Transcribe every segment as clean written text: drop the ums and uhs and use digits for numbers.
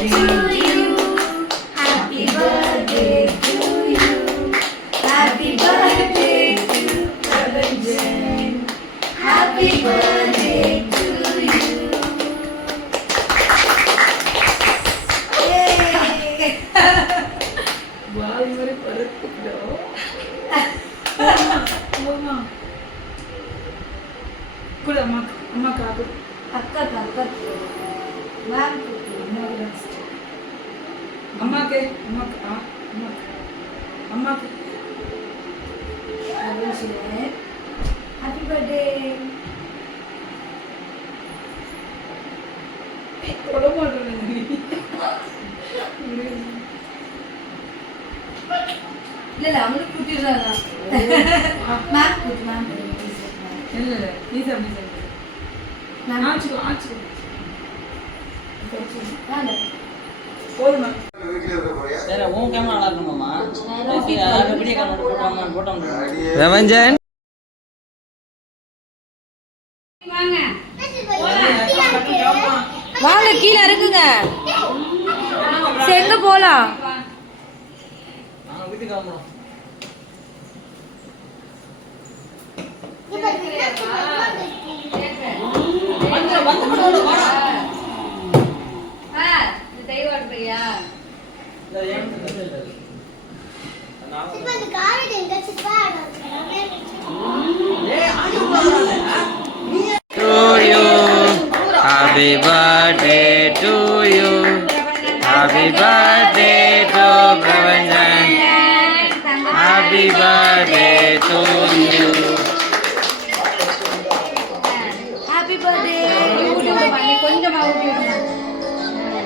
to you. Happy birthday to you. Happy birthday to Prabhajan. Happy birthday to you. Yay! Wow, mere parat do. Mama. Kuda amma ka kuda. Akka. Ma'am no rest. Amma ke. Prabhajan. Happy birthday. Koda maatane ni. இல்ல அவனுக்கு குட்டிடுறாரா ma'am குட்டி ma'am இல்ல நீ சாப்பிடு ma'am ஆச்சு வாங்க போதுமா வேற உன் கேமரா நல்லா இருக்குமாமா வீடியோ கால் போட்டோம் ரவஞ்சன் வாங்க கீழே இருக்குங்க எங்க போலாம் வீட்டுக்கு கிளம்புறோம் Happy birthday to you. Happy birthday to Prabhajan. Happy birthday to you. Happy birthday கொஞ்சமா ஊட்டி விடுங்க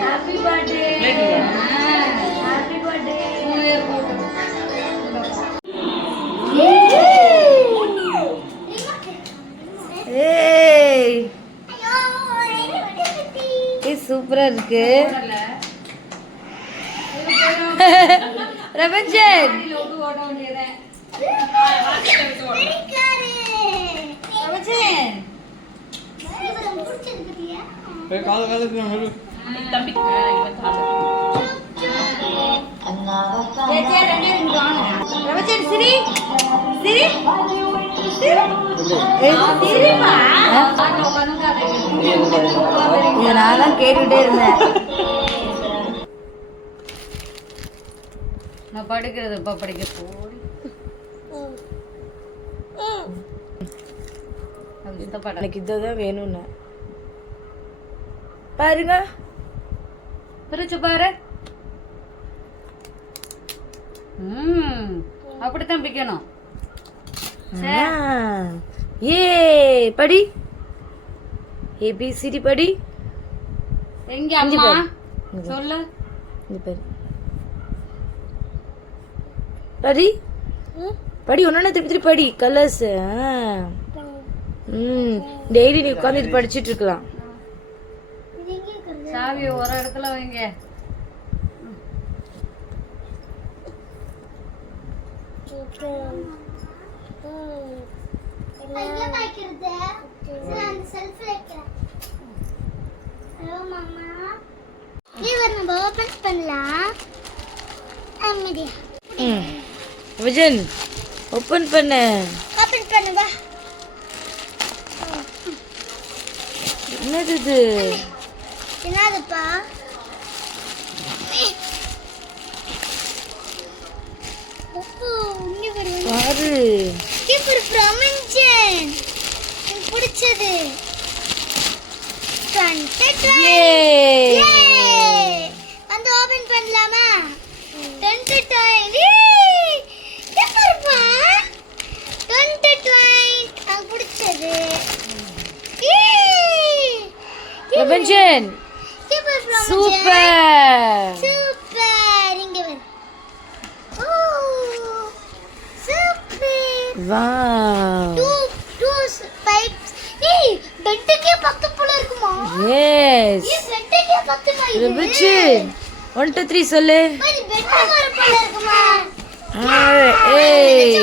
ஹாப்பி பர்த்டே ஹாப்பி பர்த்டே ஏய் இது சூப்பரா இருக்கு ரவஞ்சன் ரவஞ்சன் கால ரவஞ்சன் சிரி சிரி நான் தான் கேட்டுட்டே இருந்தேன் நான் படிக்கிறது இப்ப படிக்க போடி எனக்கு இதுதான் வேணும்னு பாருங்க பிரிச்சு பாரு அப்படித்தான் பிக்கணும் ஏ படி ஏபிசிடி படி எங்க அம்மா சொல்லு இங்க பாரு படி படி ஒண்ணு திருப்பி திருப்பி படி கலர்ஸ் டெய்லி நீ உட்கார்ந்து இது படிச்சிட்டு இருக்கலாம் சாவி ஒரு இடத்துல வைங்க விஜன் ஓபன் பண்ணு என்னது இது என்னதுப்பா பாரு இப்ப பிரமஞ்சன் எனக்கு பிடிச்சது வந்து ஓபன் பண்ணலாமா பிடிச்சது பிரபஞ்சன் சூப்பர் சூப்பர் இங்க வர வாவ் டூ பைப்ஸ் ஏய் பெட்டுக்கே 10 போல இருக்குமா எஸ் ஏய் பெட்டுக்கே 10 மா இது பிரபஞ்சன் 1 2 3 சொல்லு ஒரு பெட் வர போல இருக்குமா ஏய்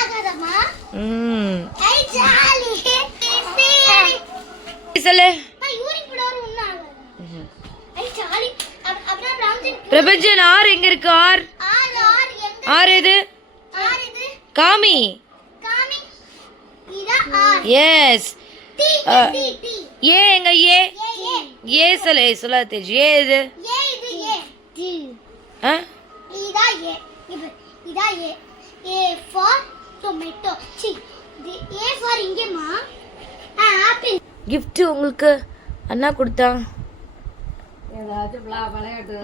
ஆகாதமா ஐ ஜாலி சொல்லு சொல்லு மா யூரின் போட வர ஒண்ணு ஆகாது ஐ ஜாலி அப்புறம் பிரபஞ்சன் ஆர் எங்க இருக்கு? ஆர் ஆர் ஆர் எங்க ஆர் எது? ஆர் இது காமி. காமி இதா R S. D D D A எங்க? ஏ ஏ ஏ சொல்ல தேஜ். ஏ இது ஏ இது ஏ டி ஆ இதா ஏ இதா A A for tomato C A for இங்கேமா ஆப்பிள். gift உங்களுக்கு அண்ணா கொடுத்தான். ஏதாச்சும் விளையாட்டு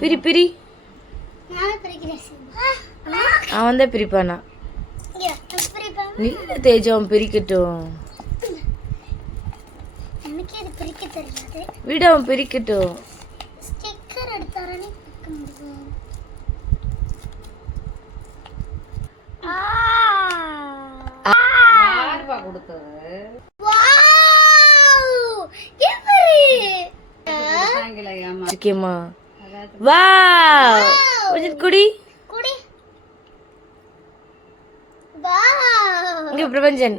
பிரி பிரி. நான் பிரிக்கிறேன். அவன் தான் பிரிப்பானா? இங்க பிரிப்பா. இல்ல தேஜ், அவன் பிரிக்கட்டும். எனக்கு இது பிரிக்க தெரியாது. விட, அவன் பிரிக்கட்டும். ஸ்டிக்கர் எடுத்தாரனே பிரிக்க முடியும். யாருப்பா கொடுத்தது? வாவ் எப்படி தாங்கல ஏமா இருக்கேம்மா. வாவ், கொஞ்சம் குடி. குடி. வாவ் இங்க பிரபஞ்சன்